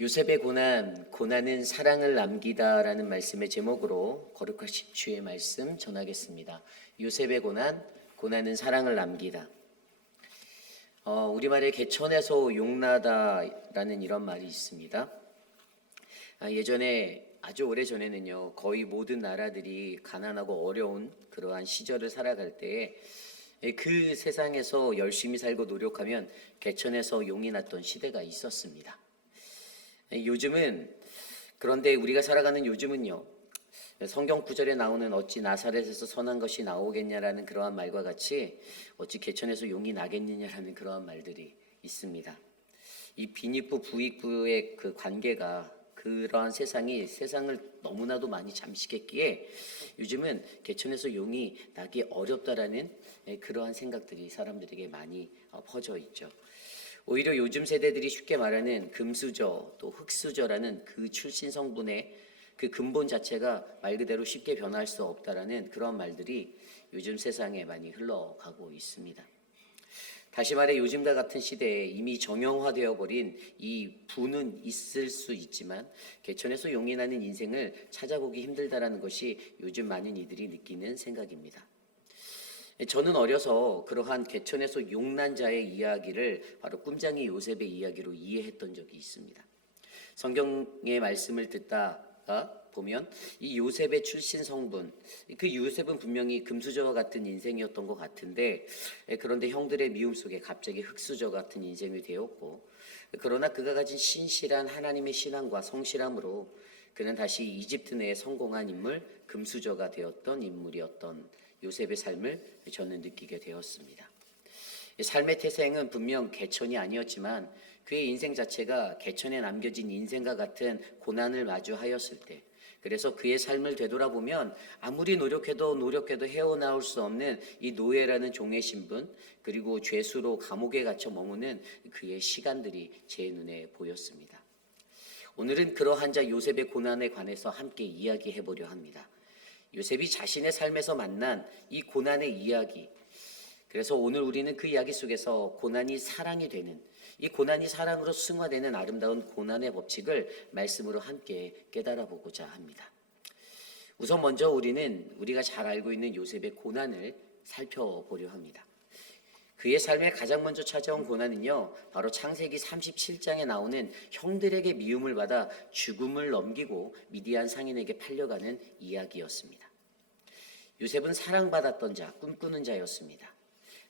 요셉의 고난, 고난은 사랑을 남기다라는 말씀의 제목으로 거룩한 십주의 말씀 전하겠습니다. 요셉의 고난, 고난은 사랑을 남기다. 우리말에 개천에서 용나다라는 이런 말이 있습니다. 예전에 아주 오래전에는요, 거의 모든 나라들이 가난하고 어려운 그러한 시절을 살아갈 때에 그 세상에서 열심히 살고 노력하면 개천에서 용이 났던 시대가 있었습니다. 요즘은, 그런데 우리가 살아가는 요즘은요, 성경 구절에 나오는 어찌 나사렛에서 선한 것이 나오겠냐라는 그러한 말과 같이 어찌 개천에서 용이 나겠느냐라는 그러한 말들이 있습니다. 이 빈익부 부익부의 그 관계가, 그러한 세상을 너무나도 많이 잠식했기에 요즘은 개천에서 용이 나기 어렵다라는 그러한 생각들이 사람들에게 많이 퍼져 있죠. 오히려 요즘 세대들이 쉽게 말하는 금수저 또 흙수저라는 그 출신 성분의 그 근본 자체가 말 그대로 쉽게 변할 수 없다라는 그런 말들이 요즘 세상에 많이 흘러가고 있습니다. 다시 말해 요즘과 같은 시대에 이미 정형화되어 버린 이 부는 있을 수 있지만 개천에서 용이 나는 인생을 찾아보기 힘들다라는 것이 요즘 많은 이들이 느끼는 생각입니다. 저는 어려서 그러한 개천에서 용난 자의 이야기를 바로 꿈장이 요셉의 이야기로 이해했던 적이 있습니다. 성경의 말씀을 듣다가 보면 이 요셉의 출신 성분, 그 요셉은 분명히 금수저와 같은 인생이었던 것 같은데, 그런데 형들의 미움 속에 갑자기 흙수저 같은 인생이 되었고, 그러나 그가 가진 신실한 하나님의 신앙과 성실함으로 그는 다시 이집트 내에 성공한 인물, 금수저가 되었던 인물이었던 요셉의 삶을 저는 느끼게 되었습니다. 삶의 태생은 분명 개천이 아니었지만 그의 인생 자체가 개천에 남겨진 인생과 같은 고난을 마주하였을 때, 그래서 그의 삶을 되돌아보면 아무리 노력해도 헤어나올 수 없는 이 노예라는 종의 신분, 그리고 죄수로 감옥에 갇혀 머무는 그의 시간들이 제 눈에 보였습니다. 오늘은 그러한 자 요셉의 고난에 관해서 함께 이야기해 보려 합니다. 요셉이 자신의 삶에서 만난 이 고난의 이야기, 그래서 오늘 우리는 그 이야기 속에서 고난이 사랑이 되는, 이 고난이 사랑으로 승화되는 아름다운 고난의 법칙을 말씀으로 함께 깨달아 보고자 합니다. 우선 먼저 우리가 잘 알고 있는 요셉의 고난을 살펴보려 합니다. 그의 삶에 가장 먼저 찾아온 고난은요, 바로 창세기 37장에 나오는 형들에게 미움을 받아 죽음을 넘기고 미디안 상인에게 팔려가는 이야기였습니다. 요셉은 사랑받았던 자, 꿈꾸는 자였습니다.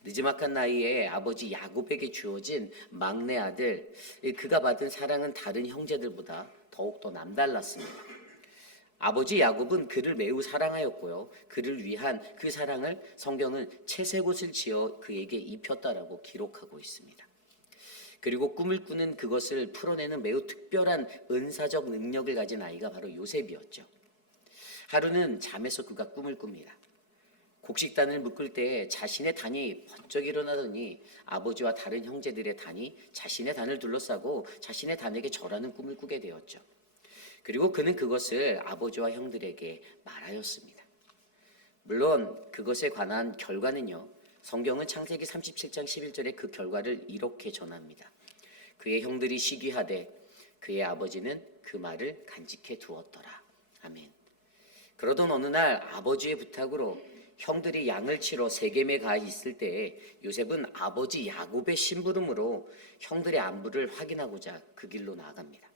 느지막한 나이에 아버지 야곱에게 주어진 막내 아들, 그가 받은 사랑은 다른 형제들보다 더욱더 남달랐습니다. 아버지 야곱은 그를 매우 사랑하였고요, 그를 위한 그 사랑을 성경은 채색옷을 지어 그에게 입혔다라고 기록하고 있습니다. 그리고 꿈을 꾸는 그것을 풀어내는 매우 특별한 은사적 능력을 가진 아이가 바로 요셉이었죠. 하루는 잠에서 그가 꿈을 꿉니다. 곡식단을 묶을 때 자신의 단이 번쩍 일어나더니 아버지와 다른 형제들의 단이 자신의 단을 둘러싸고 자신의 단에게 절하는 꿈을 꾸게 되었죠. 그리고 그는 그것을 아버지와 형들에게 말하였습니다. 물론 그것에 관한 결과는요, 성경은 창세기 37장 11절에 그 결과를 이렇게 전합니다. 그의 형들이 시기하되 그의 아버지는 그 말을 간직해 두었더라. 아멘. 그러던 어느 날 아버지의 부탁으로 형들이 양을 치러 세겜에 가 있을 때에 요셉은 아버지 야곱의 심부름으로 형들의 안부를 확인하고자 그 길로 나아갑니다.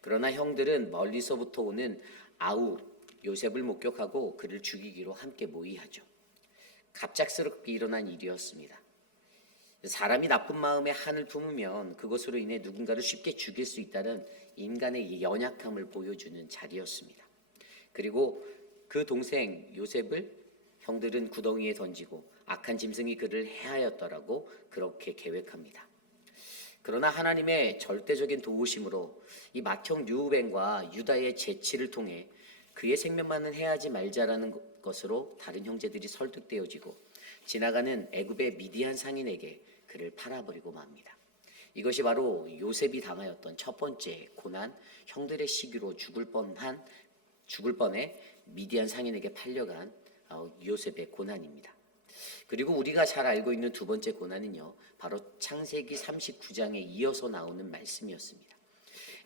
그러나 형들은 멀리서부터 오는 아우 요셉을 목격하고 그를 죽이기로 함께 모의하죠. 갑작스럽게 일어난 일이었습니다. 사람이 나쁜 마음에 한을 품으면 그것으로 인해 누군가를 쉽게 죽일 수 있다는 인간의 연약함을 보여주는 자리였습니다. 그리고 그 동생 요셉을 형들은 구덩이에 던지고 악한 짐승이 그를 해하였더라고 그렇게 계획합니다. 그러나 하나님의 절대적인 도우심으로 이 맏형 르우벤과 유다의 재치를 통해 그의 생명만은 해하지 말자라는 것으로 다른 형제들이 설득되어지고 지나가는 애굽의 미디안 상인에게 그를 팔아버리고 맙니다. 이것이 바로 요셉이 당하였던 첫 번째 고난, 형들의 시기로 죽을 뻔해 미디안 상인에게 팔려간 요셉의 고난입니다. 그리고 우리가 잘 알고 있는 두 번째 고난은요, 바로 창세기 39장에 이어서 나오는 말씀이었습니다.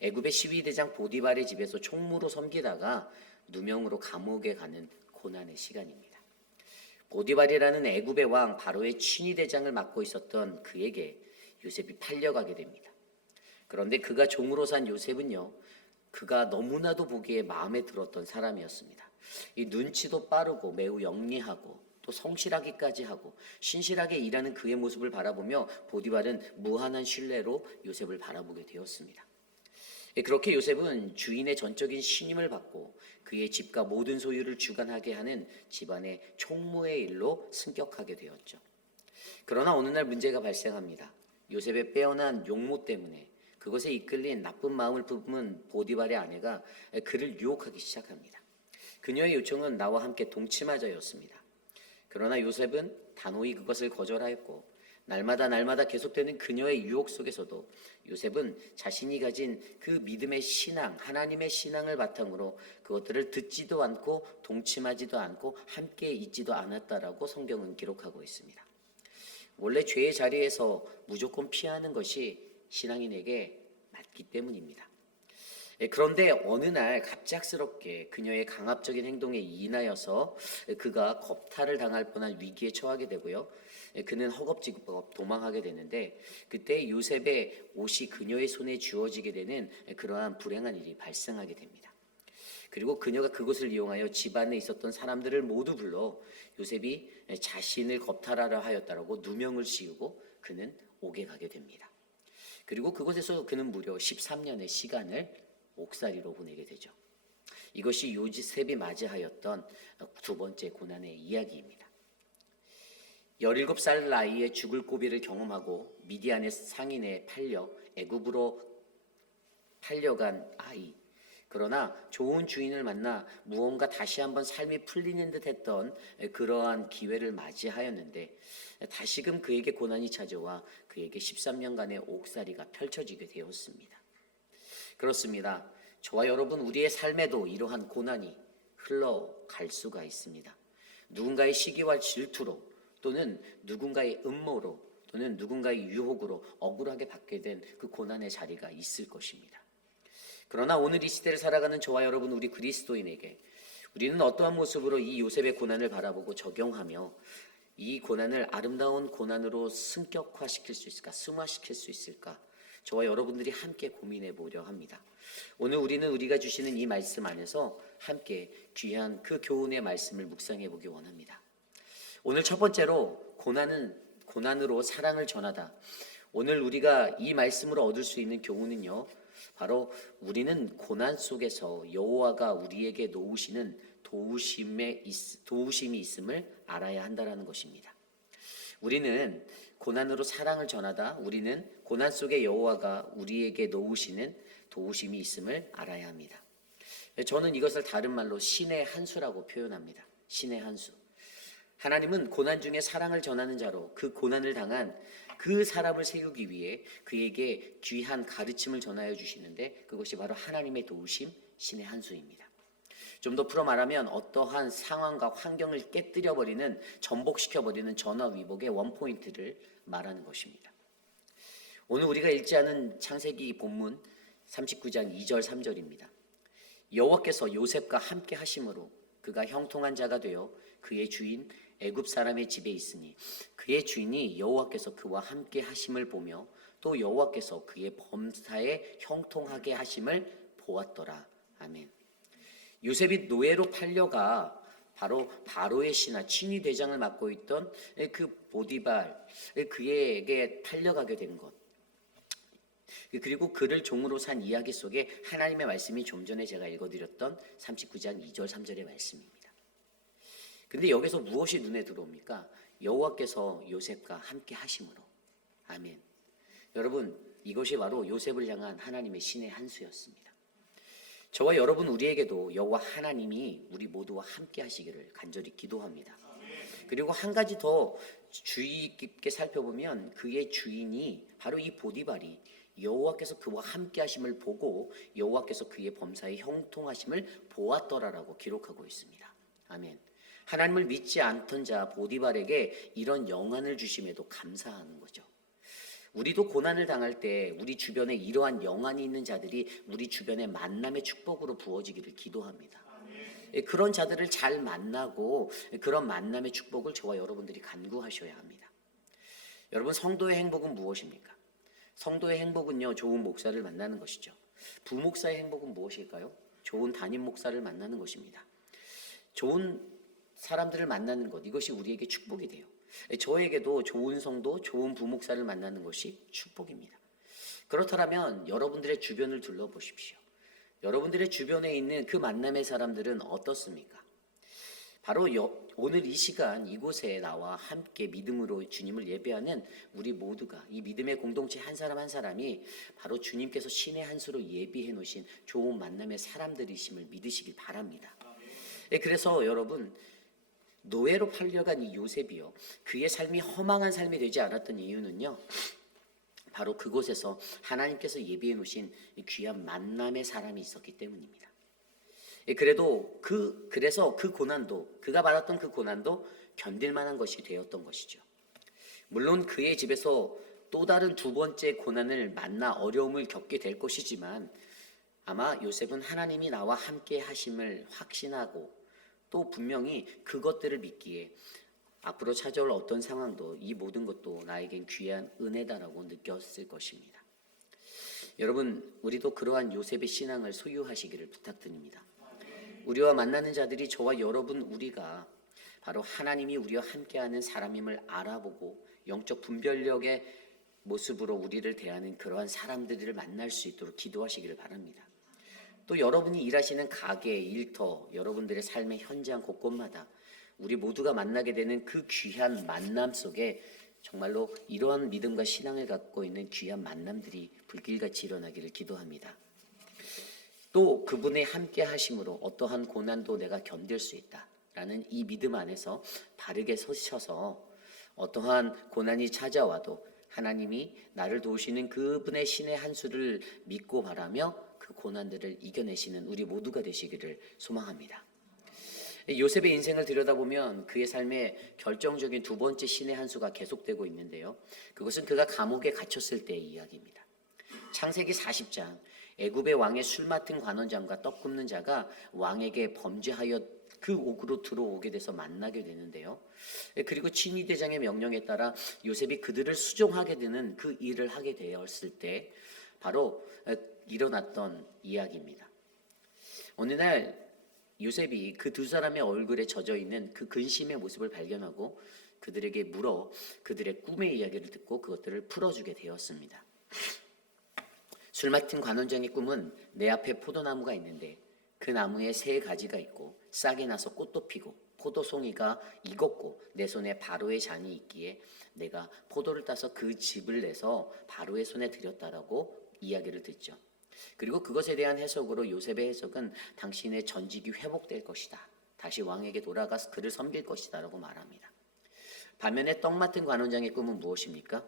애굽의 12대장 보디발의 집에서 총무로 섬기다가 누명으로 감옥에 가는 고난의 시간입니다. 보디발이라는 애굽의 왕 바로의 친위 대장을 맡고 있었던 그에게 요셉이 팔려가게 됩니다. 그런데 그가 종으로 산 요셉은요, 그가 너무나도 보기에 마음에 들었던 사람이었습니다. 이 눈치도 빠르고 매우 영리하고 또 성실하기까지 하고 신실하게 일하는 그의 모습을 바라보며 보디발은 무한한 신뢰로 요셉을 바라보게 되었습니다. 그렇게 요셉은 주인의 전적인 신임을 받고 그의 집과 모든 소유를 주관하게 하는 집안의 총무의 일로 승격하게 되었죠. 그러나 어느 날 문제가 발생합니다. 요셉의 빼어난 용모 때문에 그것에 이끌린 나쁜 마음을 품은 보디발의 아내가 그를 유혹하기 시작합니다. 그녀의 요청은 나와 함께 동침하자였습니다. 그러나 요셉은 단호히 그것을 거절하였고 날마다 계속되는 그녀의 유혹 속에서도 요셉은 자신이 가진 그 믿음의 신앙, 하나님의 신앙을 바탕으로 그것들을 듣지도 않고 동침하지도 않고 함께 있지도 않았다라고 성경은 기록하고 있습니다. 원래 죄의 자리에서 무조건 피하는 것이 신앙인에게 맞기 때문입니다. 그런데 어느 날 갑작스럽게 그녀의 강압적인 행동에 인하여서 그가 겁탈을 당할 뻔한 위기에 처하게 되고요. 그는 허겁지겁 도망하게 되는데 그때 요셉의 옷이 그녀의 손에 쥐어지게 되는 그러한 불행한 일이 발생하게 됩니다. 그리고 그녀가 그것을 이용하여 집안에 있었던 사람들을 모두 불러 요셉이 자신을 겁탈하려 하였다라고 누명을 씌우고 그는 옥에 가게 됩니다. 그리고 그곳에서 그는 무려 13년의 시간을 옥살이로 보내게 되죠. 이것이 요셉이 맞이하였던 두 번째 고난의 이야기입니다. 17살 나이에 죽을 고비를 경험하고 미디안의 상인에 팔려 애굽으로 팔려간 아이. 그러나 좋은 주인을 만나 무언가 다시 한번 삶이 풀리는 듯 했던 그러한 기회를 맞이하였는데 다시금 그에게 고난이 찾아와 그에게 13년간의 옥살이가 펼쳐지게 되었습니다. 그렇습니다. 저와 여러분 우리의 삶에도 이러한 고난이 흘러갈 수가 있습니다. 누군가의 시기와 질투로 또는 누군가의 음모로 또는 누군가의 유혹으로 억울하게 받게 된 그 고난의 자리가 있을 것입니다. 그러나 오늘 이 시대를 살아가는 저와 여러분 우리 그리스도인에게 우리는 어떠한 모습으로 이 요셉의 고난을 바라보고 적용하며 이 고난을 아름다운 고난으로 승격화시킬 수 있을까, 승화시킬 수 있을까? 저와 여러분들이 함께 고민해 보려 합니다. 오늘 우리는 우리가 주시는 이 말씀 안에서 함께 귀한 그 교훈의 말씀을 묵상해 보기 원합니다. 오늘 첫 번째로 고난으로 사랑을 전하다. 오늘 우리가 이 말씀으로 얻을 수 있는 교훈은요, 바로 우리는 고난 속에서 여호와가 우리에게 놓으시는 도우심이 있음을 알아야 한다는 것입니다. 우리는 고난으로 사랑을 전하다. 우리는 고난 속에 여호와가 우리에게 놓으시는 도우심이 있음을 알아야 합니다. 저는 이것을 다른 말로 신의 한 수라고 표현합니다. 신의 한 수. 하나님은 고난 중에 사랑을 전하는 자로 그 고난을 당한 그 사람을 세우기 위해 그에게 귀한 가르침을 전하여 주시는데 그것이 바로 하나님의 도우심, 신의 한 수입니다. 좀 더 풀어 말하면 어떠한 상황과 환경을 깨뜨려버리는, 전복시켜버리는 전화위복의 원포인트를 말하는 것입니다. 오늘 우리가 읽지 않은 창세기 본문 39장 2절 3절입니다. 여호와께서 요셉과 함께 하심으로 그가 형통한 자가 되어 그의 주인 애굽 사람의 집에 있으니 그의 주인이 여호와께서 그와 함께 하심을 보며 또 여호와께서 그의 범사에 형통하게 하심을 보았더라. 아멘. 요셉이 노예로 팔려가 바로 바로의 신하 친위 대장을 맡고 있던 그 보디발 그에게 팔려가게 된 것, 그리고 그를 종으로 산 이야기 속에 하나님의 말씀이 좀 전에 제가 읽어드렸던 39장 2절 3절의 말씀입니다. 근데 여기서 무엇이 눈에 들어옵니까? 여호와께서 요셉과 함께 하심으로. 아멘. 여러분, 이것이 바로 요셉을 향한 하나님의 신의 한 수였습니다. 저와 여러분 우리에게도 여호와 하나님이 우리 모두와 함께 하시기를 간절히 기도합니다. 그리고 한 가지 더 주의 깊게 살펴보면 그의 주인이 바로 이 보디발이 여호와께서 그와 함께 하심을 보고 여호와께서 그의 범사에 형통하심을 보았더라라고 기록하고 있습니다. 아멘. 하나님을 믿지 않던 자 보디발에게 이런 영안을 주심에도 감사하는 거죠. 우리도 고난을 당할 때 우리 주변에 이러한 영안이 있는 자들이 우리 주변에 만남의 축복으로 부어지기를 기도합니다. 그런 자들을 잘 만나고 그런 만남의 축복을 저와 여러분들이 간구하셔야 합니다. 여러분, 성도의 행복은 무엇입니까? 성도의 행복은요, 좋은 목사를 만나는 것이죠. 부목사의 행복은 무엇일까요? 좋은 담임 목사를 만나는 것입니다. 좋은 사람들을 만나는 것, 이것이 우리에게 축복이 돼요. 저에게도 좋은 성도, 좋은 부목사를 만나는 것이 축복입니다. 그렇다면 여러분들의 주변을 둘러보십시오. 여러분들의 주변에 있는 그 만남의 사람들은 어떻습니까? 바로 오늘 이 시간 이곳에 나와 함께 믿음으로 주님을 예배하는 우리 모두가, 이 믿음의 공동체 한 사람 한 사람이 바로 주님께서 신의 한 수로 예비해 놓으신 좋은 만남의 사람들이심을 믿으시길 바랍니다. 그래서 여러분, 노예로 팔려간 이 요셉이요, 그의 삶이 허망한 삶이 되지 않았던 이유는요, 바로 그곳에서 하나님께서 예비해 놓으신 귀한 만남의 사람이 있었기 때문입니다. 그래서 그 고난도, 그가 받았던 그 고난도 견딜 만한 것이 되었던 것이죠. 물론 그의 집에서 또 다른 두 번째 고난을 만나 어려움을 겪게 될 것이지만 아마 요셉은 하나님이 나와 함께 하심을 확신하고 또 분명히 그것들을 믿기에 앞으로 찾아올 어떤 상황도 이 모든 것도 나에겐 귀한 은혜다라고 느꼈을 것입니다. 여러분, 우리도 그러한 요셉의 신앙을 소유하시기를 부탁드립니다. 우리와 만나는 자들이 저와 여러분, 우리가 바로 하나님이 우리와 함께하는 사람임을 알아보고 영적 분별력의 모습으로 우리를 대하는 그러한 사람들을 만날 수 있도록 기도하시기를 바랍니다. 또 여러분이 일하시는 가게, 일터, 여러분들의 삶의 현장 곳곳마다 우리 모두가 만나게 되는 그 귀한 만남 속에 정말로 이러한 믿음과 신앙을 갖고 있는 귀한 만남들이 불길같이 일어나기를 기도합니다. 또 그분의 함께 하심으로 어떠한 고난도 내가 견딜 수 있다라는 이 믿음 안에서 바르게 서셔서 어떠한 고난이 찾아와도 하나님이 나를 도우시는 그분의 신의 한 수를 믿고 바라며 그 고난들을 이겨내시는 우리 모두가 되시기를 소망합니다. 요셉의 인생을 들여다보면 그의 삶의 결정적인 두 번째 신의 한 수가 계속되고 있는데요, 그것은 그가 감옥에 갇혔을 때의 이야기입니다. 창세기 40장, 애굽의 왕의 술 맡은 관원장과 떡 굽는 자가 왕에게 범죄하여 그 옥으로 들어오게 돼서 만나게 되는데요, 그리고 친위대장의 명령에 따라 요셉이 그들을 수종하게 되는 그 일을 하게 되었을 때 바로 일어났던 이야기입니다. 어느 날 요셉이 그 두 사람의 얼굴에 젖어 있는 그 근심의 모습을 발견하고 그들에게 물어 그들의 꿈의 이야기를 듣고 그것들을 풀어주게 되었습니다. 술 맡은 관원장의 꿈은 내 앞에 포도나무가 있는데 그 나무에 세 가지가 있고 싹이 나서 꽃도 피고 포도송이가 익었고 내 손에 바로의 잔이 있기에 내가 포도를 따서 그 즙을 내서 바로의 손에 드렸다라고 이야기를 듣죠. 그리고 그것에 대한 해석으로 요셉의 해석은 당신의 전직이 회복될 것이다, 다시 왕에게 돌아가서 그를 섬길 것이다 라고 말합니다. 반면에 떡 맡은 관원장의 꿈은 무엇입니까?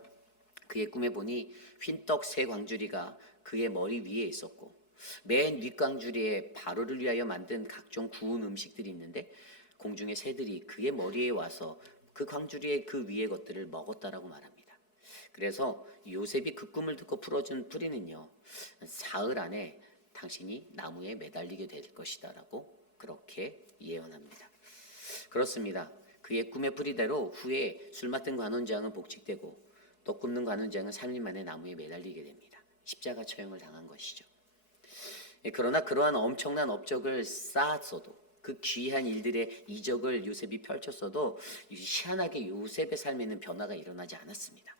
그의 꿈에 보니 흰떡 세 광주리가 그의 머리 위에 있었고 맨 윗광주리에 바로를 위하여 만든 각종 구운 음식들이 있는데 공중의 새들이 그의 머리에 와서 그 광주리의 그 위의 것들을 먹었다라고 말합니다. 그래서 요셉이 그 꿈을 듣고 풀어준 뿌리는요, 사흘 안에 당신이 나무에 매달리게 될 것이다 라고 그렇게 예언합니다. 그렇습니다. 그의 꿈의 뿌리대로 후에 술 맡은 관원장은 복직되고 떡 굽는 관원장은 3일 만에 나무에 매달리게 됩니다. 십자가 처형을 당한 것이죠. 그러나 그러한 엄청난 업적을 쌓았어도, 그 귀한 일들의 이적을 요셉이 펼쳤어도 희한하게 요셉의 삶에는 변화가 일어나지 않았습니다.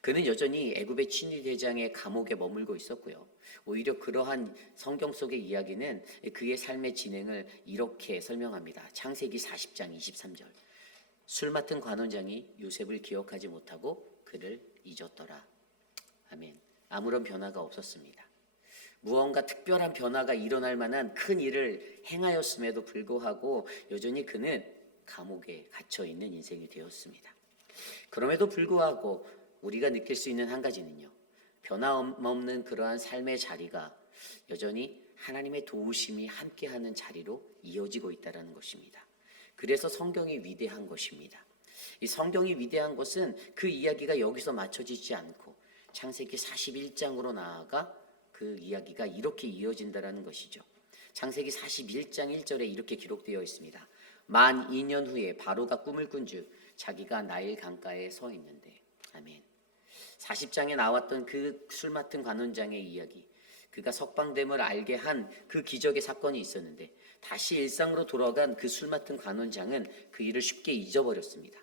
그는 여전히 애굽의 친위대장의 감옥에 머물고 있었고요. 오히려 그러한 성경 속의 이야기는 그의 삶의 진행을 이렇게 설명합니다. 창세기 40장 23절. 술 맡은 관원장이 요셉을 기억하지 못하고 그를 잊었더라. 아멘. 아무런 변화가 없었습니다. 무언가 특별한 변화가 일어날 만한 큰 일을 행하였음에도 불구하고 여전히 그는 감옥에 갇혀 있는 인생이 되었습니다. 그럼에도 불구하고 우리가 느낄 수 있는 한 가지는요, 변함없는 그러한 삶의 자리가 여전히 하나님의 도우심이 함께하는 자리로 이어지고 있다는 것입니다. 그래서 성경이 위대한 것입니다. 이 성경이 위대한 것은 그 이야기가 여기서 맞춰지지 않고 창세기 41장으로 나아가 그 이야기가 이렇게 이어진다라는 것이죠. 창세기 41장 1절에 이렇게 기록되어 있습니다. 만 2년 후에 바로가 꿈을 꾼즉 자기가 나일 강가에 서 있는데. 아멘. 40장에 나왔던 그 술 맡은 관원장의 이야기, 그가 석방됨을 알게 한 그 기적의 사건이 있었는데 다시 일상으로 돌아간 그 술 맡은 관원장은 그 일을 쉽게 잊어버렸습니다.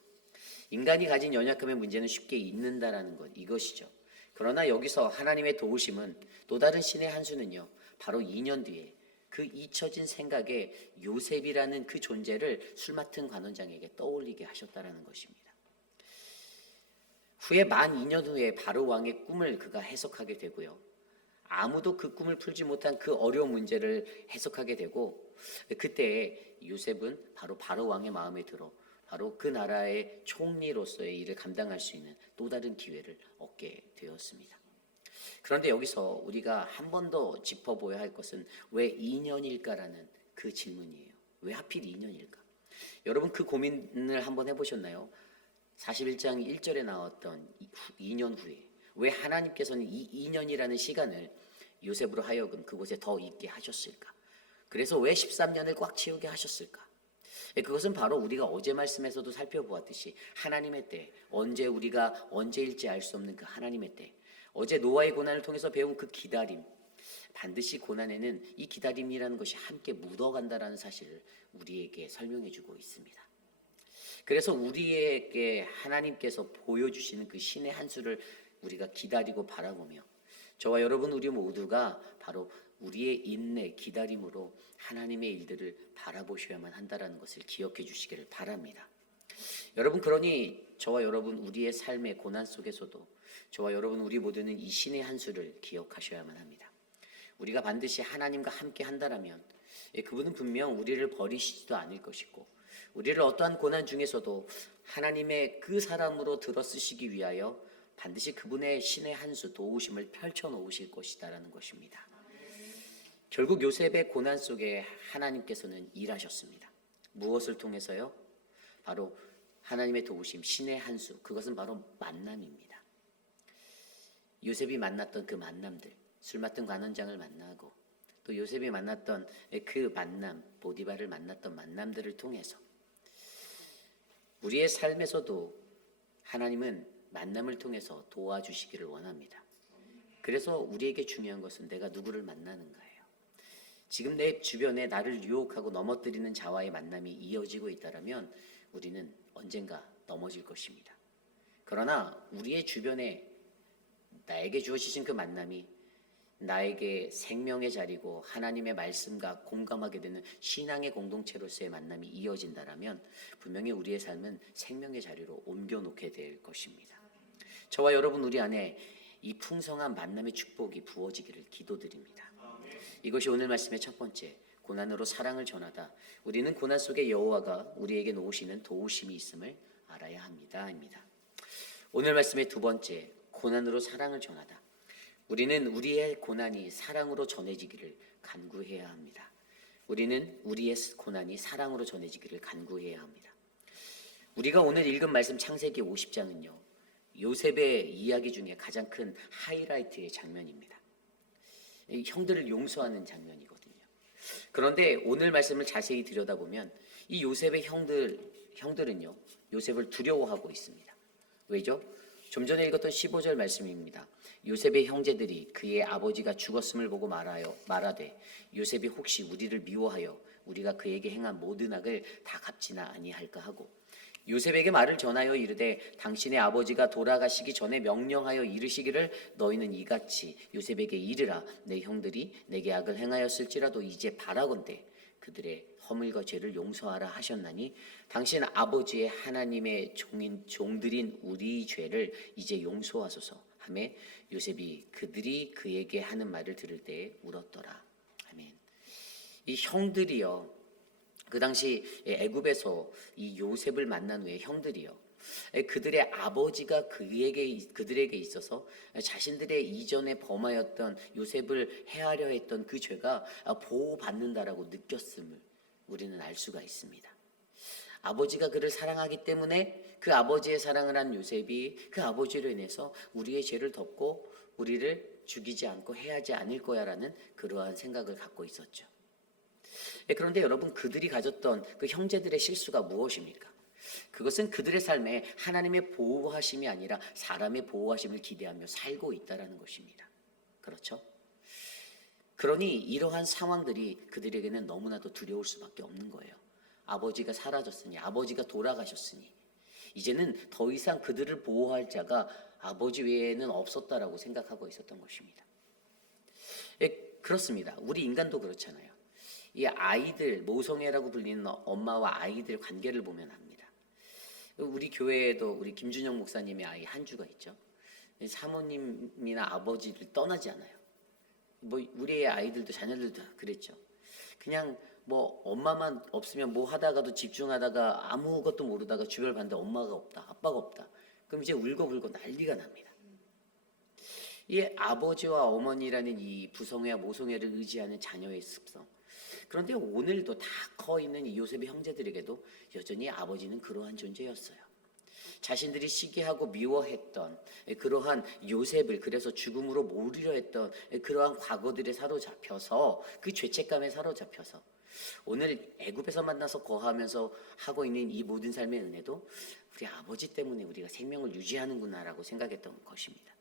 인간이 가진 연약함의 문제는 쉽게 잊는다라는 것, 이것이죠. 그러나 여기서 하나님의 도우심은 또 다른 신의 한 수는요, 바로 2년 뒤에 그 잊혀진 생각에 요셉이라는 그 존재를 술 맡은 관원장에게 떠올리게 하셨다라는 것입니다. 후에 만 2년 후에 바로 왕의 꿈을 그가 해석하게 되고요. 아무도 그 꿈을 풀지 못한 그 어려운 문제를 해석하게 되고, 그때 요셉은 바로 왕의 마음에 들어 바로 그 나라의 총리로서의 일을 감당할 수 있는 또 다른 기회를 얻게 되었습니다. 그런데 여기서 우리가 한 번 더 짚어보아야 할 것은 왜 2년일까라는 그 질문이에요. 왜 하필 2년일까? 여러분 그 고민을 한번 해보셨나요? 41장 1절에 나왔던 2년 후에 왜 하나님께서는 이 2년이라는 시간을 요셉으로 하여금 그곳에 더 있게 하셨을까? 그래서 왜 13년을 꽉 채우게 하셨을까? 그것은 바로 우리가 어제 말씀에서도 살펴보았듯이 하나님의 때, 우리가 언제일지 알 수 없는 그 하나님의 때, 어제 노아의 고난을 통해서 배운 그 기다림, 반드시 고난에는 이 기다림이라는 것이 함께 묻어간다라는 사실을 우리에게 설명해 주고 있습니다. 그래서 우리에게 하나님께서 보여주시는 그 신의 한 수를 우리가 기다리고 바라보며 저와 여러분 우리 모두가 바로 우리의 인내, 기다림으로 하나님의 일들을 바라보셔야만 한다는 것을 기억해 주시기를 바랍니다. 여러분, 그러니 저와 여러분 우리의 삶의 고난 속에서도 저와 여러분 우리 모두는 이 신의 한 수를 기억하셔야만 합니다. 우리가 반드시 하나님과 함께 한다라면 그분은 분명 우리를 버리시지도 않을 것이고 우리를 어떠한 고난 중에서도 하나님의 그 사람으로 들어 쓰시기 위하여 반드시 그분의 신의 한 수 도우심을 펼쳐 놓으실 것이다라는 것입니다. 결국 요셉의 고난 속에 하나님께서는 일하셨습니다. 무엇을 통해서요? 바로 하나님의 도우심, 신의 한 수, 그것은 바로 만남입니다. 요셉이 만났던 그 만남들, 술 맡은 관원장을 만나고 또 요셉이 만났던 그 만남, 보디발을 만났던 만남들을 통해서 우리의 삶에서도 하나님은 만남을 통해서 도와주시기를 원합니다. 그래서 우리에게 중요한 것은 내가 누구를 만나는가예요. 지금 내 주변에 나를 유혹하고 넘어뜨리는 자와의 만남이 이어지고 있다면 우리는 언젠가 넘어질 것입니다. 그러나 우리의 주변에 나에게 주어지신 그 만남이 나에게 생명의 자리고 하나님의 말씀과 공감하게 되는 신앙의 공동체로서의 만남이 이어진다면 분명히 우리의 삶은 생명의 자리로 옮겨놓게 될 것입니다. 저와 여러분 우리 안에 이 풍성한 만남의 축복이 부어지기를 기도드립니다. 이것이 오늘 말씀의 첫 번째, 고난으로 사랑을 전하다. 우리는 고난 속에 여호와가 우리에게 놓으시는 도우심이 있음을 알아야 합니다. 오늘 말씀의 두 번째, 고난으로 사랑을 전하다. 우리는 우리의 고난이 사랑으로 전해지기를 간구해야 합니다. 우리는 우리의 고난이 사랑으로 전해지기를 간구해야 합니다. 우리가 오늘 읽은 말씀 창세기 50장은요. 요셉의 이야기 중에 가장 큰 하이라이트의 장면입니다. 형들을 용서하는 장면이거든요. 그런데 오늘 말씀을 자세히 들여다보면 이 요셉의 형들은요. 요셉을 두려워하고 있습니다. 왜죠? 좀 전에 읽었던 15절 말씀입니다. 요셉의 형제들이 그의 아버지가 죽었음을 보고 말하되 요셉이 혹시 우리를 미워하여 우리가 그에게 행한 모든 악을 다 갚지나 아니할까 하고 요셉에게 말을 전하여 이르되 당신의 아버지가 돌아가시기 전에 명령하여 이르시기를 너희는 이같이 요셉에게 이르라 내 형들이 내게 악을 행하였을지라도 이제 바라건대 그들의 허물과 죄를 용서하라 하셨나니 당신 아버지의 하나님의 종들인 우리 죄를 이제 용서하소서 하매 요셉이 그들이 그에게 하는 말을 들을 때에 울었더라. 아멘. 이 형들이요. 그 당시 애굽에서 이 요셉을 만난 후에 형들이요. 그들의 아버지가 그들에게 있어서 자신들의 이전에 범하였던 요셉을 해하려 했던 그 죄가 보호받는다라고 느꼈음을 우리는 알 수가 있습니다. 아버지가 그를 사랑하기 때문에 그 아버지의 사랑을 한 요셉이 그 아버지로 인해서 우리의 죄를 덮고 우리를 죽이지 않고 해하지 않을 거야라는 그러한 생각을 갖고 있었죠. 그런데 여러분, 그들이 가졌던 그 형제들의 실수가 무엇입니까? 그것은 그들의 삶에 하나님의 보호하심이 아니라 사람의 보호하심을 기대하며 살고 있다는 것입니다. 그렇죠? 그러니 이러한 상황들이 그들에게는 너무나도 두려울 수밖에 없는 거예요. 아버지가 사라졌으니, 아버지가 돌아가셨으니 이제는 더 이상 그들을 보호할 자가 아버지 외에는 없었다라고 생각하고 있었던 것입니다. 그렇습니다. 우리 인간도 그렇잖아요. 이 아이들, 모성애라고 불리는 엄마와 아이들 관계를 보면 압니다. 우리 교회에도 우리 김준영 목사님의 아이 한주가 있죠. 사모님이나 아버지를 떠나지 않아요. 뭐 우리의 아이들도 자녀들도 그랬죠. 그냥 뭐 엄마만 없으면 뭐 하다가도 집중하다가 아무것도 모르다가 주변을 봤는데 엄마가 없다, 아빠가 없다. 그럼 이제 울고불고 난리가 납니다. 이 아버지와 어머니라는 이 부성애와 모성애를 의지하는 자녀의 습성. 그런데 오늘도 다 커 있는 이 요셉의 형제들에게도 여전히 아버지는 그러한 존재였어요. 자신들이 시기하고 미워했던 그러한 요셉을 그래서 죽음으로 몰이려 했던 그러한 과거들에 사로잡혀서 그 죄책감에 사로잡혀서 오늘 애굽에서 만나서 거하면서 하고 있는 이 모든 삶의 은혜도 우리 아버지 때문에 우리가 생명을 유지하는구나라고 생각했던 것입니다.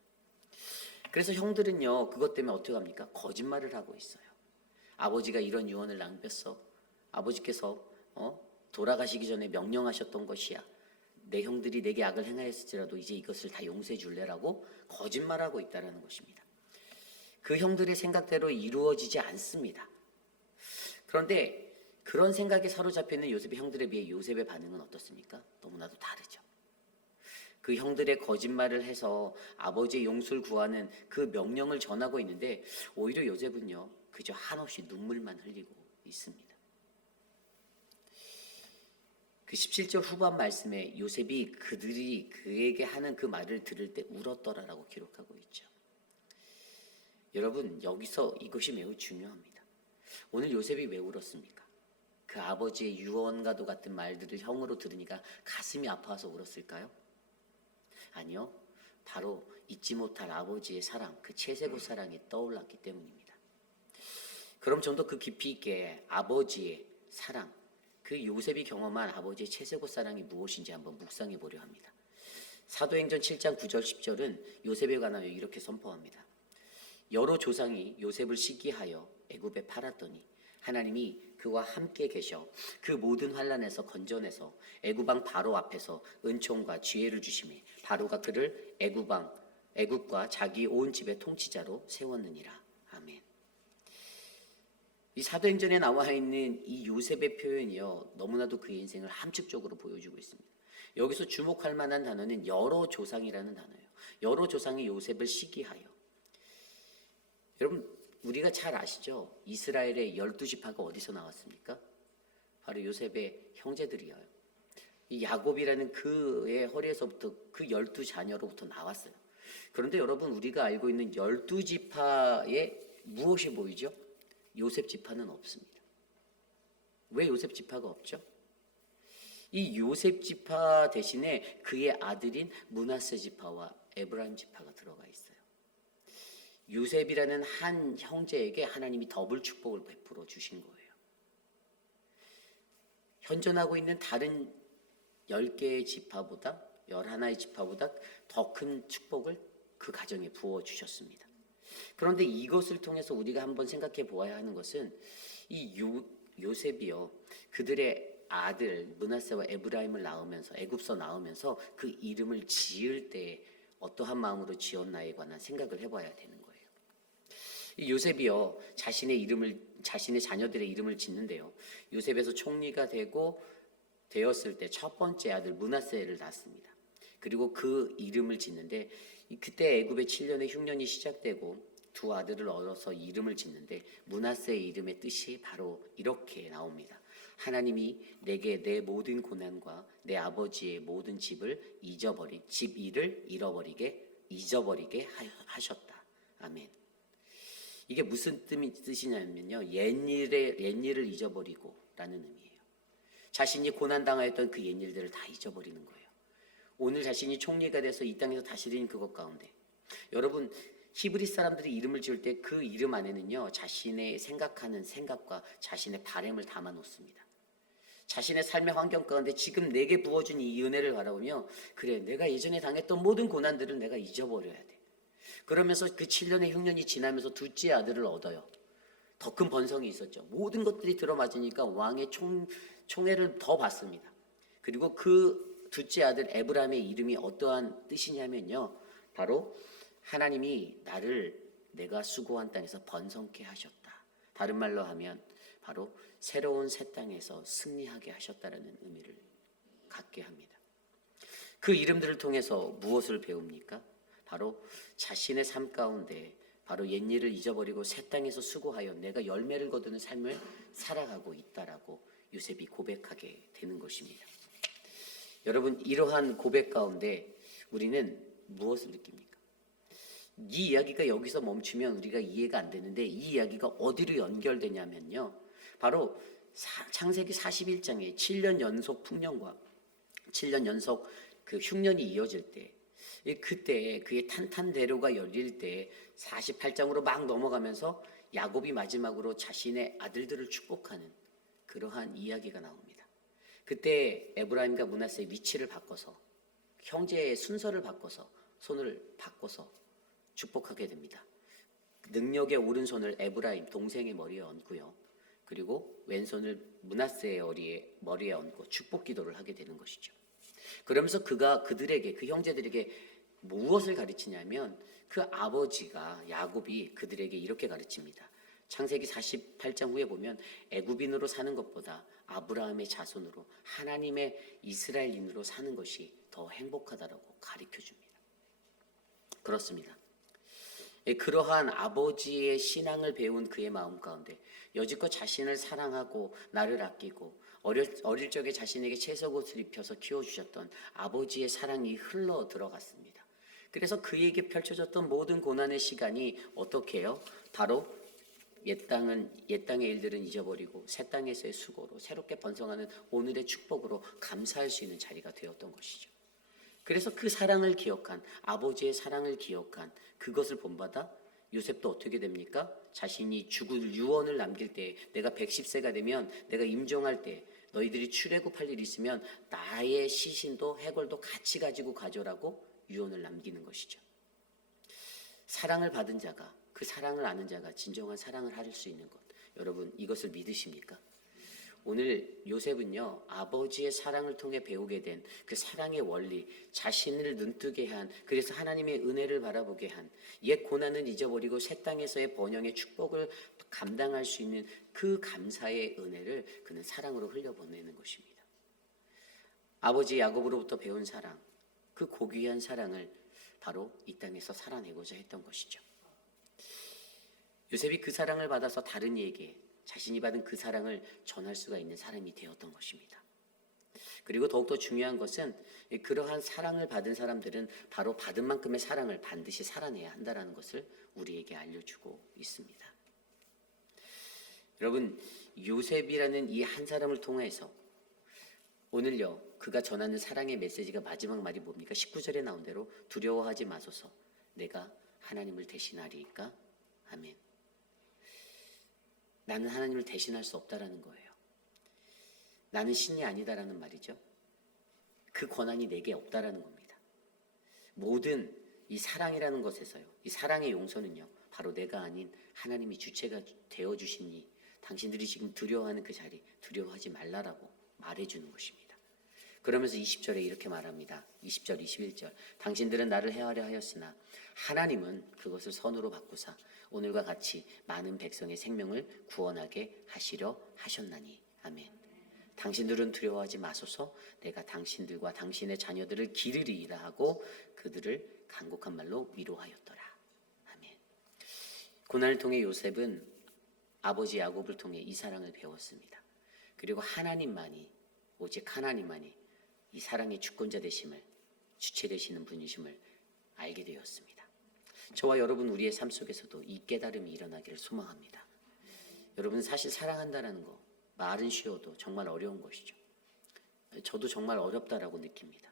그래서 형들은요, 그것 때문에 어떻게 합니까? 거짓말을 하고 있어요. 아버지가 이런 유언을 남겼어. 아버지께서 돌아가시기 전에 명령하셨던 것이야. 내 형들이 내게 악을 행하였을지라도 이제 이것을 다 용서해 줄래라고 거짓말하고 있다는 것입니다. 그 형들의 생각대로 이루어지지 않습니다. 그런데 그런 생각에 사로잡혀 있는 요셉의 형들에 비해 요셉의 반응은 어떻습니까? 너무나도 다르죠. 그 형들의 거짓말을 해서 아버지의 용서를 구하는 그 명령을 전하고 있는데 오히려 요셉은요, 그저 한없이 눈물만 흘리고 있습니다. 그 17절 후반 말씀에 요셉이 그들이 그에게 하는 그 말을 들을 때 울었더라라고 기록하고 있죠. 여러분, 여기서 이것이 매우 중요합니다. 오늘 요셉이 왜 울었습니까? 그 아버지의 유언과도 같은 말들을 형으로 들으니까 가슴이 아파서 울었을까요? 아니요. 바로 잊지 못할 아버지의 사랑, 그 채색옷 사랑이 떠올랐기 때문입니다. 그럼 좀 더 그 깊이 있게 아버지의 사랑, 그 요셉이 경험한 아버지의 채색옷 사랑이 무엇인지 한번 묵상해 보려 합니다. 사도행전 7장 9절 10절은 요셉에 관하여 이렇게 선포합니다. 여러 조상이 요셉을 시기하여 애굽에 팔았더니 하나님이 그와 함께 계셔 그 모든 환난에서 건져내서 애굽왕 바로 앞에서 은총과 지혜를 주시매 바로가 그를 애굽과 자기 온 집의 통치자로 세웠느니라. 아멘. 이 사도행전에 나와 있는 이 요셉의 표현이요, 너무나도 그의 인생을 함축적으로 보여주고 있습니다. 여기서 주목할 만한 단어는 여러 조상이라는 단어예요. 여러 조상이 요셉을 시기하여. 여러분, 우리가 잘 아시죠? 이스라엘의 12지파가 어디서 나왔습니까? 바로 요셉의 형제들이에요. 이 야곱이라는 그의 허리에서부터 그 12자녀로부터 나왔어요. 그런데 여러분, 우리가 알고 있는 12지파에 무엇이 보이죠? 요셉 지파는 없습니다. 왜 요셉 지파가 없죠? 이 요셉 지파 대신에 그의 아들인 므낫세 지파와 에브라임 지파가 들어가 있어요. 요셉이라는 한 형제에게 하나님이 더블 축복을 베풀어 주신 거예요. 현존하고 있는 다른 10개의 지파보다 11의 지파보다 더 큰 축복을 그 가정에 부어 주셨습니다. 그런데 이것을 통해서 우리가 한번 생각해 보아야 하는 것은 이 요셉이요, 그들의 아들 므낫세와 에브라임을 낳으면서 애굽서 낳으면서 그 이름을 지을 때 어떠한 마음으로 지었나에 관한 생각을 해봐야 되는 거예요. 이 요셉이요, 자신의 자녀들의 이름을 짓는데요, 요셉에서 총리가 되었을 때 첫 번째 아들 므낫세를 낳습니다. 그리고 그 이름을 짓는데 그때 애굽의 7년의 흉년이 시작되고 두 아들을 얻어서 이름을 짓는데 므낫세의 이름의 뜻이 바로 이렇게 나옵니다. 하나님이 내게 내 모든 고난과 내 아버지의 모든 집 일을 잊어버리게 하셨다. 아멘. 이게 무슨 뜻이냐면요, 옛일을 잊어버리고 라는 의미예요. 자신이 고난당하였던 그 옛일들을 다 잊어버리는 거예요. 오늘 자신이 총리가 돼서 이 땅에서 다스리는 그것 가운데 여러분 히브리 사람들이 이름을 지을 때 그 이름 안에는요 자신의 생각하는 생각과 자신의 바램을 담아 놓습니다. 자신의 삶의 환경 가운데 지금 내게 부어준 이 은혜를 바라보며 그래 내가 예전에 당했던 모든 고난들을 내가 잊어버려야 돼. 그러면서 그 7년의 흉년이 지나면서 둘째 아들을 얻어요. 더 큰 번성이 있었죠. 모든 것들이 들어맞으니까 왕의 총애를 더 받습니다. 그리고 그 둘째 아들 에브라임의 이름이 어떠한 뜻이냐면요 바로 하나님이 나를 내가 수고한 땅에서 번성케 하셨다. 다른 말로 하면 바로 새로운 새 땅에서 승리하게 하셨다라는 의미를 갖게 합니다. 그 이름들을 통해서 무엇을 배웁니까? 바로 자신의 삶 가운데 바로 옛일을 잊어버리고 새 땅에서 수고하여 내가 열매를 거두는 삶을 살아가고 있다라고 요셉이 고백하게 되는 것입니다. 여러분 이러한 고백 가운데 우리는 무엇을 느낍니까? 이 이야기가 여기서 멈추면 우리가 이해가 안 되는데 이 이야기가 어디로 연결되냐면요 바로 창세기 41장에 7년 연속 풍년과 7년 연속 그 흉년이 이어질 때 그때 그의 탄탄대로가 열릴 때 48장으로 막 넘어가면서 야곱이 마지막으로 자신의 아들들을 축복하는 그러한 이야기가 나옵니다. 그때 에브라임과 므낫세의 위치를 바꿔서 형제의 순서를 바꿔서 손을 바꿔서 축복하게 됩니다. 능력의 오른손을 에브라임 동생의 머리에 얹고요. 그리고 왼손을 므낫세의 머리에 얹고 축복 기도를 하게 되는 것이죠. 그러면서 그가 그들에게 그 형제들에게 무엇을 가르치냐면 그 아버지가 야곱이 그들에게 이렇게 가르칩니다. 창세기 48장 후에 보면 애굽인으로 사는 것보다 아브라함의 자손으로 하나님의 이스라엘인으로 사는 것이 더 행복하다라고 가르쳐 줍니다. 그렇습니다. 그러한 아버지의 신앙을 배운 그의 마음 가운데 여지껏 자신을 사랑하고 나를 아끼고 어릴 적에 자신에게 채석옷을 입혀서 키워주셨던 아버지의 사랑이 흘러 들어갔습니다. 그래서 그에게 펼쳐졌던 모든 고난의 시간이 어떻게 해요? 바로 옛 땅의 일들은 잊어버리고 새 땅에서의 수고로 새롭게 번성하는 오늘의 축복으로 감사할 수 있는 자리가 되었던 것이죠. 그래서 그 사랑을 기억한 아버지의 사랑을 기억한 그것을 본받아 요셉도 어떻게 됩니까? 자신이 죽을 유언을 남길 때 내가 110세가 되면 내가 임종할 때 너희들이 출애굽할 일이 있으면 나의 시신도 해골도 같이 가지고 가져라고 유언을 남기는 것이죠. 사랑을 받은 자가 그 사랑을 아는 자가 진정한 사랑을 할 수 있는 것. 여러분 이것을 믿으십니까? 오늘 요셉은요 아버지의 사랑을 통해 배우게 된 그 사랑의 원리, 자신을 눈뜨게 한 그래서 하나님의 은혜를 바라보게 한 옛 고난은 잊어버리고 새 땅에서의 번영의 축복을 감당할 수 있는 그 감사의 은혜를 그는 사랑으로 흘려보내는 것입니다. 아버지 야곱으로부터 배운 사랑, 그 고귀한 사랑을 바로 이 땅에서 살아내고자 했던 것이죠. 요셉이 그 사랑을 받아서 다른 이에게 자신이 받은 그 사랑을 전할 수가 있는 사람이 되었던 것입니다. 그리고 더욱더 중요한 것은 그러한 사랑을 받은 사람들은 바로 받은 만큼의 사랑을 반드시 살아내야 한다는 것을 우리에게 알려주고 있습니다. 여러분 요셉이라는 이 한 사람을 통해서 오늘요 그가 전하는 사랑의 메시지가 마지막 말이 뭡니까? 19절에 나온 대로 두려워하지 마소서 내가 하나님을 대신하리이까? 아멘. 나는 하나님을 대신할 수 없다라는 거예요. 나는 신이 아니다라는 말이죠. 그 권한이 내게 없다라는 겁니다. 모든 이 사랑이라는 것에서요. 이 사랑의 용서는요. 바로 내가 아닌 하나님이 주체가 되어주시니 당신들이 지금 두려워하는 그 자리 두려워하지 말라라고 말해주는 것입니다. 그러면서 20절에 이렇게 말합니다. 20절 21절 당신들은 나를 해하려 하였으나 하나님은 그것을 선으로 바꾸사 오늘과 같이 많은 백성의 생명을 구원하게 하시려 하셨나니 아멘. 당신들은 두려워하지 마소서 내가 당신들과 당신의 자녀들을 기르리이다 하고 그들을 간곡한 말로 위로하였더라. 아멘. 고난을 통해 요셉은 아버지 야곱을 통해 이 사랑을 배웠습니다. 그리고 하나님만이 오직 하나님만이 이 사랑의 주권자 되심을 주체 되시는 분이심을 알게 되었습니다. 저와 여러분 우리의 삶 속에서도 이 깨달음이 일어나기를 소망합니다. 여러분 사실 사랑한다는 거 말은 쉬워도 정말 어려운 것이죠. 저도 정말 어렵다라고 느낍니다.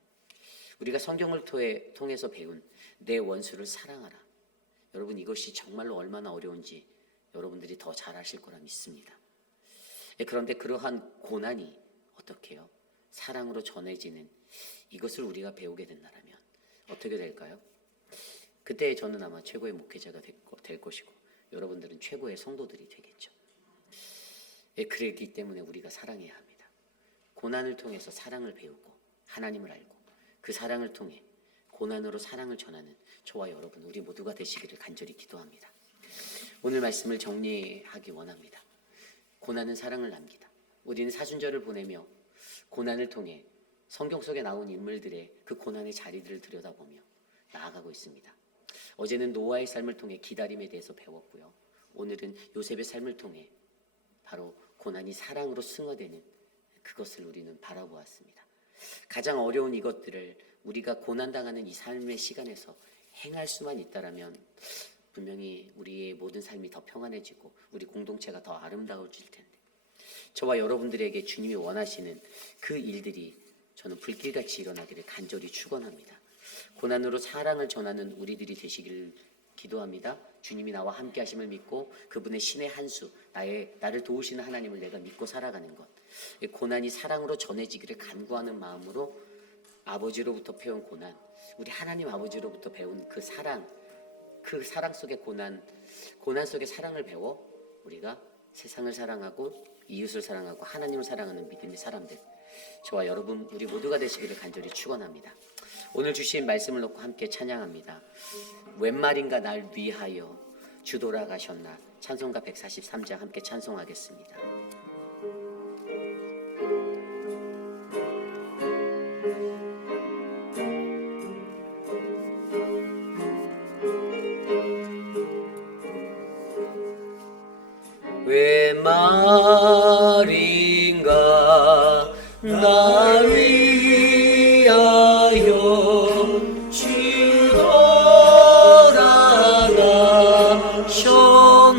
우리가 성경을 통해서 배운 내 원수를 사랑하라. 여러분, 이것이 정말로 얼마나 어려운지 여러분들이 더 잘 아실 거라 믿습니다. 그런데 그러한 고난이 어떻게 해요? 사랑으로 전해지는 이것을 우리가 배우게 된다면 어떻게 될까요? 그때 저는 아마 최고의 목회자가 될 것이고 여러분들은 최고의 성도들이 되겠죠. 그랬기 때문에 우리가 사랑해야 합니다. 고난을 통해서 사랑을 배우고 하나님을 알고 그 사랑을 통해 고난으로 사랑을 전하는 저와 여러분 우리 모두가 되시기를 간절히 기도합니다. 오늘 말씀을 정리하기 원합니다. 고난은 사랑을 남기다. 우리는 사순절을 보내며 고난을 통해 성경 속에 나온 인물들의 그 고난의 자리들을 들여다보며 나아가고 있습니다. 어제는 노아의 삶을 통해 기다림에 대해서 배웠고요. 오늘은 요셉의 삶을 통해 바로 고난이 사랑으로 승화되는 그것을 우리는 바라보았습니다. 가장 어려운 이것들을 우리가 고난당하는 이 삶의 시간에서 행할 수만 있다라면 분명히 우리의 모든 삶이 더 평안해지고 우리 공동체가 더 아름다워질 텐데, 저와 여러분들에게 주님이 원하시는 그 일들이 저는 불길같이 일어나기를 간절히 축원합니다. 고난으로 사랑을 전하는 우리들이 되시기를 기도합니다. 주님이 나와 함께 하심을 믿고 그분의 신의 한 수, 나를 도우시는 하나님을 내가 믿고 살아가는 것, 고난이 사랑으로 전해지기를 간구하는 마음으로 아버지로부터 배운 고난, 우리 하나님 아버지로부터 배운 그 사랑 속의 고난 속의 사랑을 배워 우리가 세상을 사랑하고 이웃을 사랑하고 하나님을 사랑하는 믿음의 사람들, 저와 여러분 우리 모두가 되시기를 간절히 축원합니다. 오늘 주신 말씀을 놓고 함께 찬양합니다. 웬 말인가 날 위하여 주 돌아가셨나. 찬송가 143장 함께 찬송하겠습니다. 웬 말인가 날 위하여 주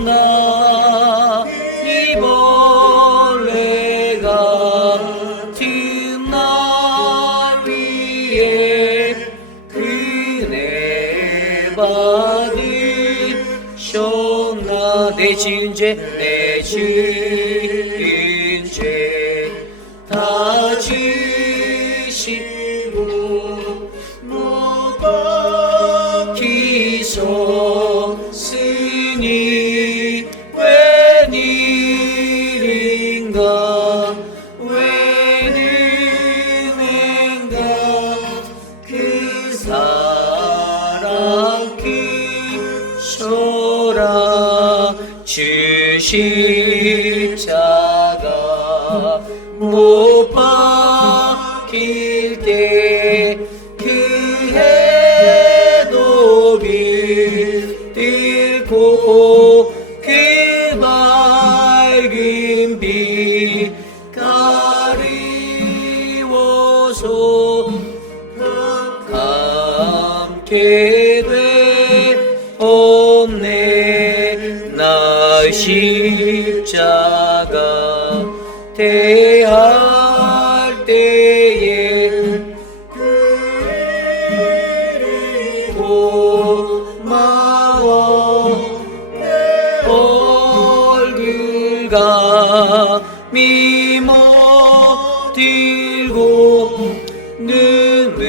돌아가셨나. 이 벌레 같은 날 위에 은혜 받으셨나. 내 지은 죄 다 지시고 못 박히셨으니 웬일인가 웬은혜인가 그 사랑 크셔라. 주 십자가 못 박힐 때 그 해도 빛들고 그 밝은 빛 가리워서 함께 되었네. 나 십자가 대할 때에 그리 고마워. 얼굴가 미모 들고 눈물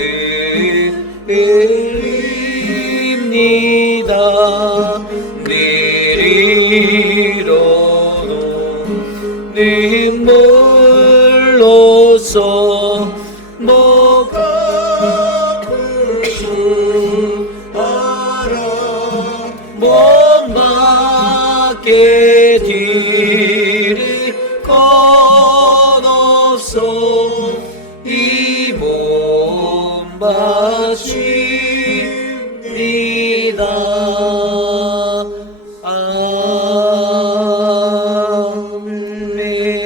흘립니다. 늘 이뤄도 눈물로써 못 갚을 줄 알아. 못 받게 드릴 것 없어. 이 몸 바칩니다.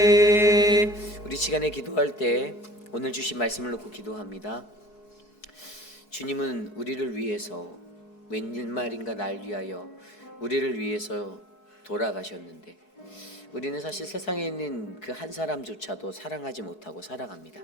아멘. 우리 시간에 기도할 때 오늘 주신 말씀을 놓고 기도합니다. 주님은 우리를 위해서 웬일말인가 날 위하여 우리를 위해서 돌아가셨는데 우리는 사실 세상에 있는 그 한 사람조차도 사랑하지 못하고 살아갑니다.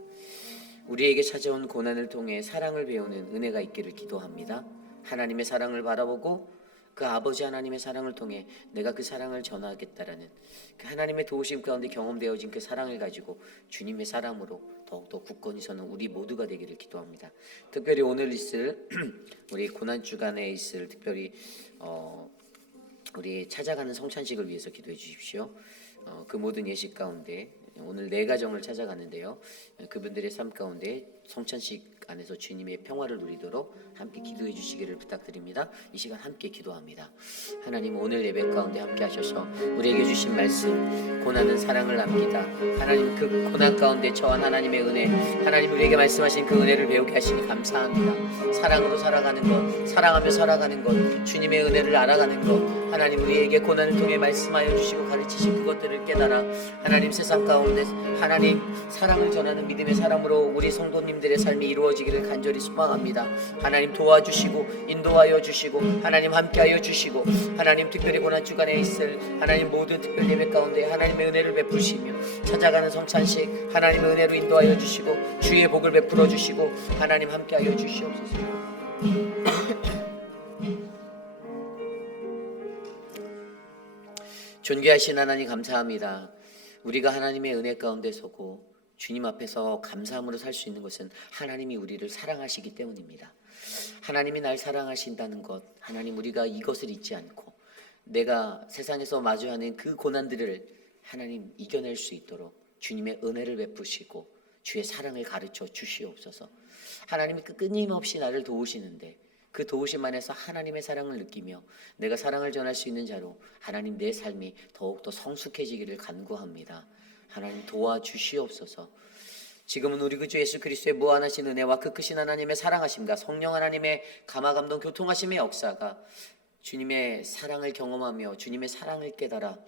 우리에게 찾아온 고난을 통해 사랑을 배우는 은혜가 있기를 기도합니다. 하나님의 사랑을 바라보고 그 아버지 하나님의 사랑을 통해 내가 그 사랑을 전하겠다라는 그 하나님의 도우심 가운데 경험되어진 그 사랑을 가지고 주님의 사랑으로 더욱더 굳건히 서는 우리 모두가 되기를 기도합니다. 특별히 오늘 있을 우리 고난주간에 있을 특별히 우리 찾아가는 성찬식을 위해서 기도해 주십시오. 그 모든 예식 가운데 오늘 네 가정을 찾아가는데요. 그분들의 삶 가운데 성찬식 안에서 주님의 평화를 누리도록 함께 기도해 주시기를 부탁드립니다. 이 시간 함께 기도합니다. 하나님, 오늘 예배 가운데 함께 하셔서 우리에게 주신 말씀, 고난은 사랑을 남기다. 하나님, 그 고난 가운데 처한 하나님의 은혜, 하나님 우리에게 말씀하신 그 은혜를 배우게 하시니 감사합니다. 사랑으로 살아가는 것, 사랑하며 살아가는 것, 주님의 은혜를 알아가는 것, 하나님 우리에게 고난을 통해 말씀하여 주시고 가르치신 그것들을 깨달아 하나님 세상 가운데 하나님 사랑을 전하는 믿음의 사람으로 우리 성도님들의 삶이 이루어지기를 간절히 소망합니다. 하나님 도와주시고 인도하여 주시고 하나님 함께하여 주시고 하나님 특별히 고난주간에 있을 하나님 모든 특별 예배 가운데 하나님의 은혜를 베푸시며 찾아가는 성찬식 하나님의 은혜로 인도하여 주시고 주의 복을 베풀어 주시고 하나님 함께하여 주시옵소서. 존귀하신 하나님 감사합니다. 우리가 하나님의 은혜 가운데 서고 주님 앞에서 감사함으로 살 수 있는 것은 하나님이 우리를 사랑하시기 때문입니다. 하나님이 날 사랑하신다는 것, 하나님 우리가 이것을 잊지 않고 내가 세상에서 마주하는 그 고난들을 하나님 이겨낼 수 있도록 주님의 은혜를 베푸시고 주의 사랑을 가르쳐 주시옵소서. 하나님이 끊임없이 나를 도우시는데 그 도우심 안에서 하나님의 사랑을 느끼며 내가 사랑을 전할 수 있는 자로 하나님 내 삶이 더욱더 성숙해지기를 간구합니다. 하나님 도와주시옵소서. 지금은 우리 그 주 예수 그리스도의 무한하신 은혜와 그 크신 하나님의 사랑하심과 성령 하나님의 감화감동 교통하심의 역사가 주님의 사랑을 경험하며 주님의 사랑을 깨달아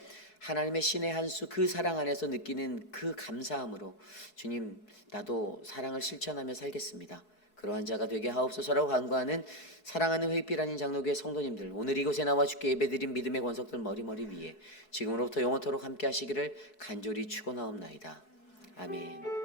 하나님의 신의 한 수 그 사랑 안에서 느끼는 그 감사함으로 주님 나도 사랑을 실천하며 살겠습니다. 그러한 자가 되게 하옵소서라고 간구하는 사랑하는 회빛 아닌 장로교회 성도님들, 오늘 이곳에 나와 주께 예배드린 믿음의 권속들 머리머리 위에 지금으로부터 영원토록 함께 하시기를 간절히 축원하옵나이다. 아멘.